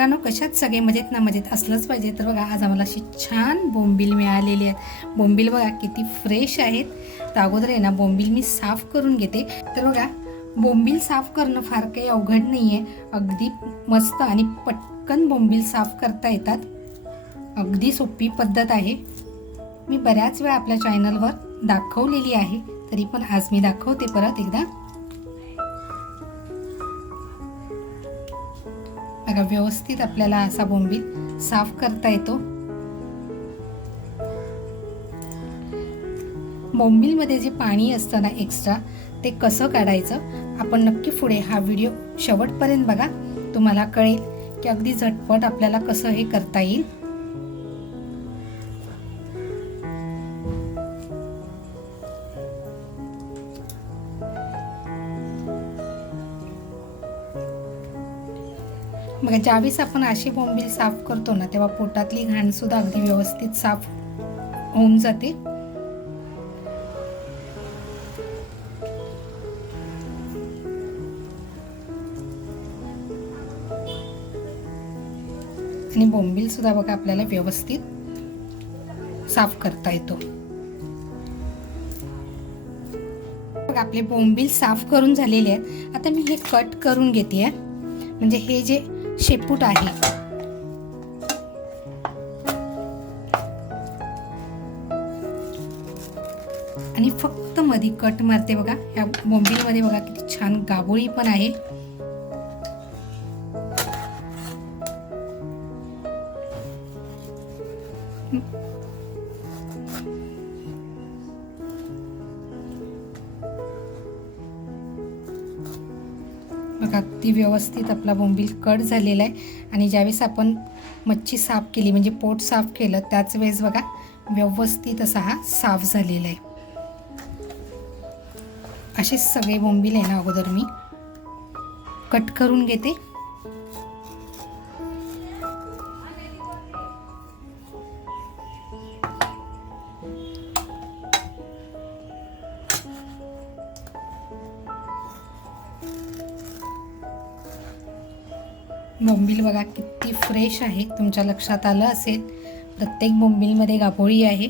मित्रांनो, कशात सगळे मजेत ना? मजेत असलंच पाहिजे. तर बघा, आज आम्हाला अशी छान बोंबील मिळालेली आहेत. बोंबील बघा किती फ्रेश आहेत. तर अगोदर आहे ना, बोंबील मी साफ करून घेते. तर बघा, बोंबील साफ करणं फार काही अवघड नाही आहे. अगदी मस्त आणि पटकन बोंबील साफ करता येतात. अगदी सोपी पद्धत आहे. मी बऱ्याच वेळा आपल्या चॅनलवर दाखवलेली आहे, तरी पण आज मी दाखवते परत एकदा. बघा, व्यवस्थित आपल्याला असा बोंबील साफ करता येतो. बोंबीलमध्ये जे पाणी असतं ना एक्स्ट्रा, ते कसं काढायचं आपण नक्की पुढे हा व्हिडिओ शेवटपर्यंत बघा. तुम्हाला कळेल की अगदी झटपट आपल्याला कसं हे करता येईल. बघा, ज्यावेळेस आपण अशी बोंबील साफ करतो ना, तेव्हा पोटातली घाण सुद्धा अगदी व्यवस्थित साफ होऊन जाते. आणि बोंबील सुद्धा बघा आपल्याला व्यवस्थित साफ करता येतो. बघा, आपले बोंबील साफ करून झालेले आहेत. आता मी हे कट करून घेते. म्हणजे हे जे शेपूट आहे, आणि फक्त मध्ये कट मारते. बघा, या बोंबील मध्ये बघा किती छान गाभोळी पण आहे. बघा, अगदी व्यवस्थित आपला बोंबील कट झालेला आहे. आणि ज्यावेळेस आपण मच्छी साफ केली, म्हणजे पोट साफ केलं, त्याच वेळेस बघा व्यवस्थित असा हा साफ झालेला आहे. असे सगळे बोंबील आहे ना, अगोदर मी कट करून घेते. बोंबील बघा किती फ्रेश आहे. तुमच्या लक्षात आलं असेल, प्रत्येक बोंबीलमध्ये गाभोळी आहे.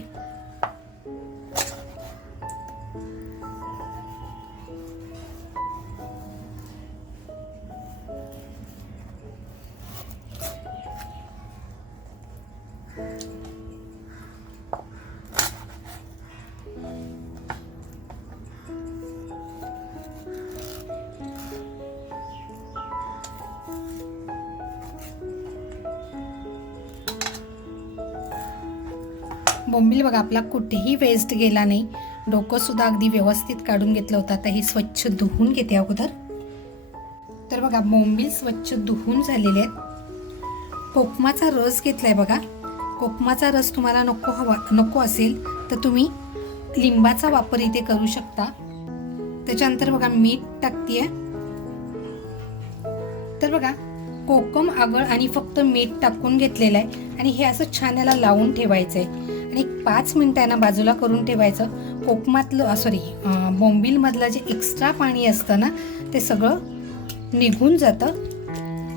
बोंबील बघा आपला कुठेही वेस्ट गेला नाही. डोकं सुद्धा अगदी व्यवस्थित काढून घेतलं होतं. आता हे स्वच्छ धुवून घेते अगोदर. तर बघा, बोंबील स्वच्छ धुवून झालेले आहेत. कोकमाचा रस घेतलाय बघा. कोकमाचा रस तुम्हाला नको असेल तर तुम्ही लिंबाचा वापर इथे करू शकता. त्याच्यानंतर बघा मीठ टाकतेय. तर बघा, कोकम, आगळ आणि फक्त मीठ टाकून घेतलेलं आहे. आणि हे असं छान याला लावून ठेवायचं आहे. आणि 5 मिनिटांना बाजूला करून ठेवायचं. कोकमातलं बोंबील मधलं जे एक्स्ट्रा पाणी असतं ना, ते सगळं निघून जातं.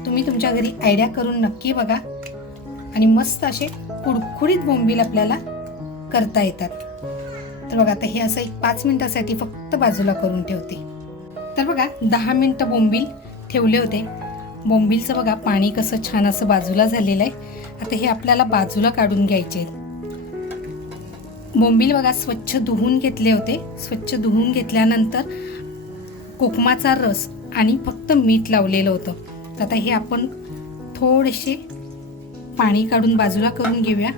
तुम्ही तुमच्या घरी आयडिया करून नक्की बघा. आणि मस्त असे कुडकुडीत बोंबील आपल्याला करता येतात. तर बघा, आता हे असं 5 मिनिटासाठी फक्त बाजूला करून ठेवते. तर बघा, 10 मिनिटं बोंबील ठेवले होते. बोंबीलचं बघा पाणी कसं छान असं बाजूला झालेलं आहे. आता हे आपल्याला बाजूला काढून घ्यायचे. बोंबील बघा स्वच्छ धुवून घेतले होते. स्वच्छ धुवून घेतल्यानंतर कोकमाचा रस आणि फक्त मीठ लावलेलं होतं. तर आता हे आपण थोडेसे पाणी काढून बाजूला करून घेऊया.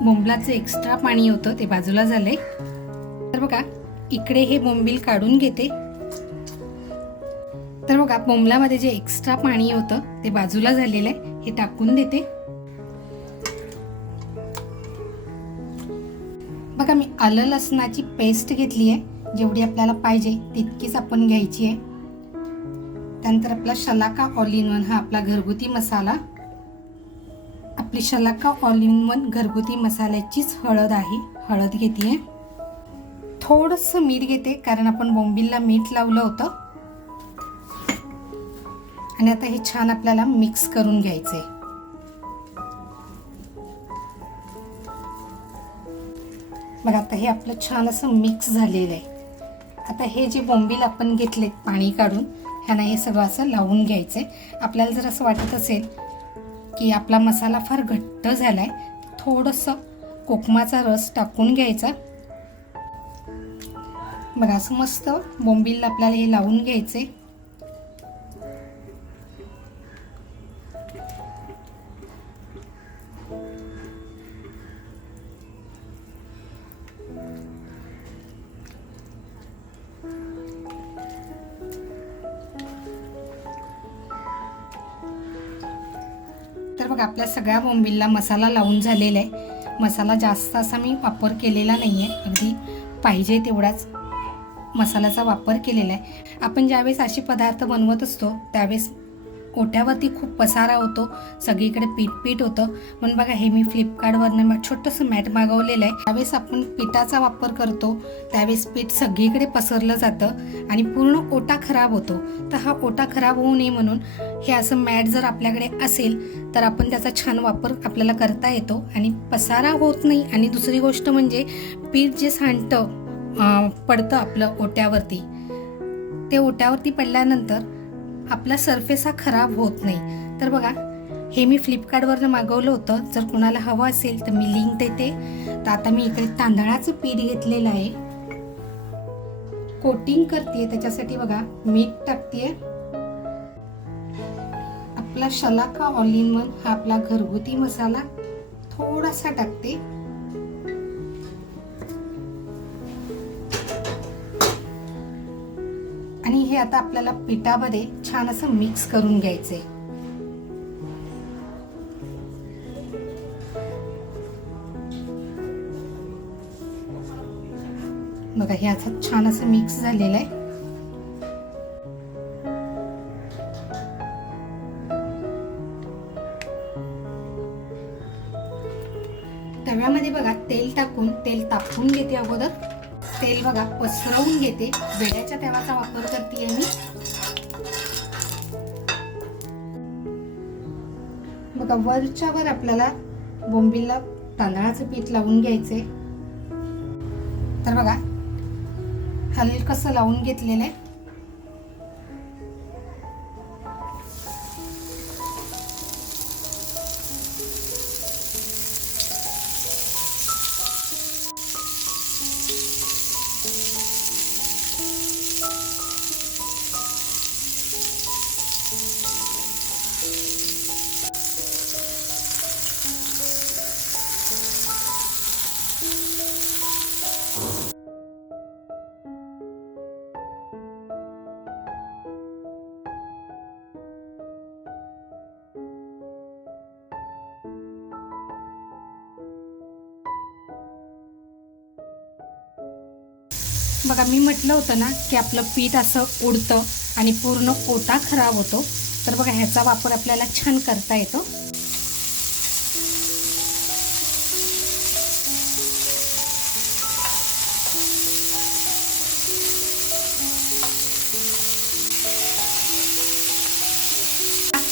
बोंबलाचं एक्स्ट्रा पाणी होतं ते बाजूला झालंय. तर बघा, इकडे हे बोंबील काढून घेते. तर बघा, बोंबलामध्ये जे एक्स्ट्रा पाणी होतं ते बाजूला झालेलं आहे. हे टाकून देते. बघा, मी आलं लसणाची पेस्ट घेतली आहे. जेवढी आपल्याला पाहिजे तितकीच आपण घ्यायची आहे. त्यानंतर आपला शलाका ऑल इन वन हा आपला घरगुती मसाला. आपली शलाका ऑल इन वन घरगुती मसाल्याचीच हळद आहे. हळद घेते. थोडंसं मीठ घेते, कारण आपण बोंबीलला मीठ लावलं होतं. आणि आता हे छान आपल्याला मिक्स करून घ्यायचंय. बघा आता हे आपलं छान असं मिक्स झालेलं आहे. आता हे जे बोंबील आपण घेतलेत पाणी काढून, ह्यांना हे सगळं असं लावून घ्यायचंय. आपल्याला जर असं वाटत असेल की आपला मसाला फार घट्ट झालाय, थोडंसं कोकमाचा रस टाकून घ्यायचा. बघा असं मस्त बोंबीलला आपल्याला हे लावून घ्यायचे. तर बघा आपल्या सगळ्या बोंबीलला मसाला लावून झालेला आहे. मसाला जास्त असा मी वापर केलेला नाही आहे, अगदी पाहिजे तेवढाच मसाल्याचा वापर केलेला आहे. आपण ज्यावेळेस असे पदार्थ बनवत असतो त्यावेळेस ओट्यावरती खूप पसारा होतो, सगळीकडे पीठ होतं. म्हणून बघा हे मी फ्लिपकार्टवरनं छोटंसं मॅट मागवलेलं आहे. त्यावेळेस आपण पिठाचा वापर करतो त्यावेळेस पीठ सगळीकडे पसरलं जातं आणि पूर्ण ओटा खराब होतो. तर हा ओटा खराब होऊ नये म्हणून हे असं मॅट जर आपल्याकडे असेल तर आपण त्याचा छान वापर आपल्याला करता येतो आणि पसारा होत नाही. आणि दुसरी गोष्ट म्हणजे पीठ जे सांडतं पडतं आपलं ओट्यावरती, ते ओट्यावरती पडल्यानंतर आपला सरफेस हा खराब होत नाही. तर बघा हे मी फ्लिपकार्टवरनं मागवलं होतं. जर कोणाला हवं असेल तर मी लिंक देते. तर आता मी इकडे तांदळाचं पीठ घेतलेलं आहे, कोटिंग करते. त्याच्यासाठी बघा मीठ टाकते. आपला शलाका ऑल इन वन हा आपला घरगुती मसाला थोडासा टाकते. आणि हे आता आपल्याला पिठामध्ये छान असं मिक्स करून घ्यायचंय. बघा हे आता छान असं मिक्स झालेलं आहे. तव्यामध्ये बघा तेल टाकून तेल तापवून घेते. अगोदर तेल बघा पसरवून घेते. वेड्याच्या तव्याचा वापर करते मी. बघा वरच्या वर आपल्याला बोंबीलला तांदळाचं पीठ लावून घ्यायचे. तर बघा हलकसं लावून घेतलेलं आहे. बघा मी म्हटलं होतं ना की आपलं पीठ असं उडतं आणि पूर्ण ओटा खराब होतो. तर बघा ह्याचा वापर आपल्याला छान करता येतो.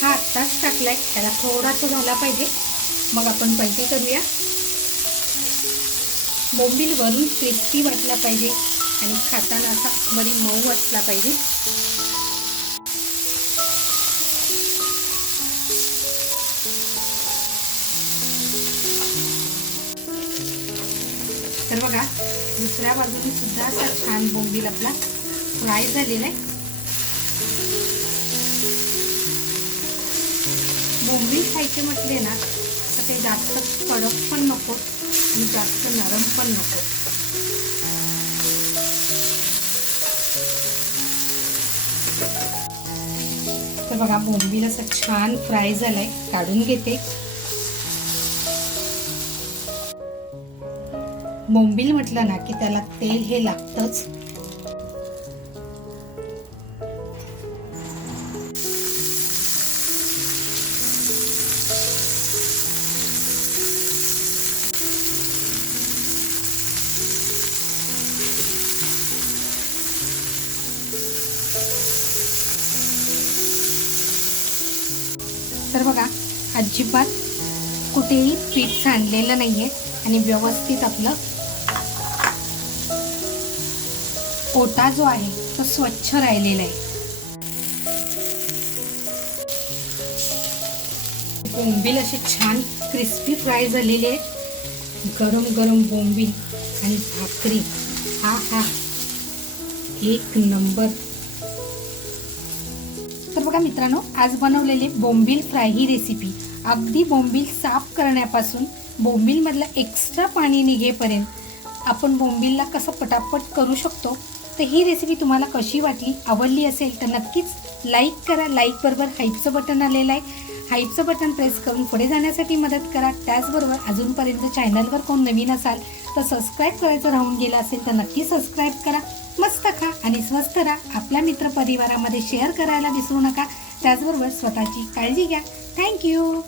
हा आत्ताच टाकलाय, त्याला थोडासा झाला पाहिजे, मग आपण पलटी करूया. बोंबील वरून क्रिस्पी वाटला पाहिजे आणि खाताना असा बरी मऊ असला पाहिजे. तर बघा दुसऱ्या बाजूने सुद्धा असा छान बोंबील आपला फ्राय झालेला आहे. बोंबील खायचे म्हटले ना तर ते जास्त कडक पण नको आणि जास्त नरम पण नको. तर बघा बोंबील असं छान फ्राय झालाय, काढून घेते. बोंबील म्हटलं ना की त्याला तेल हे लागतंच. तर बघा अजिबात कुठेही पीठ सांडलेलं नाही आहे आणि व्यवस्थित आपलं पोटा जो आहे तो स्वच्छ राहिलेला आहे. बोंबील असे छान क्रिस्पी फ्राय झालेले आहेत. गरम गरम बोंबील आणि भाकरी, हा हा एक नंबर. तर बघा मित्रांनो, आज बनवलेले बोंबील फ्राय ही रेसिपी अगदी बोंबील साफ करण्यापासून बोंबीलमधलं एक्स्ट्रा पाणी निघेपर्यंत आपण बोंबीलला कसं पटापट करू शकतो. तर ही रेसिपी तुम्हाला कशी वाटली, आवडली असेल तर नक्कीच लाईक करा. लाईकबरोबर हाईपचं बटन आलेलं आहे, हाईपचं बटन प्रेस करून पुढे जाण्यासाठी मदत करा. त्याचबरोबर अजूनपर्यंत चॅनलवर कोण नवीन असाल तर सबस्क्राईब करायचं राहून गेलं असेल तर नक्की सबस्क्राईब करा. मस्त खा आणि स्वस्त राहा. आपल्या मित्रपरिवारामध्ये शेअर करायला विसरू नका. त्याचबरोबर स्वतःची काळजी घ्या. थँक्यू.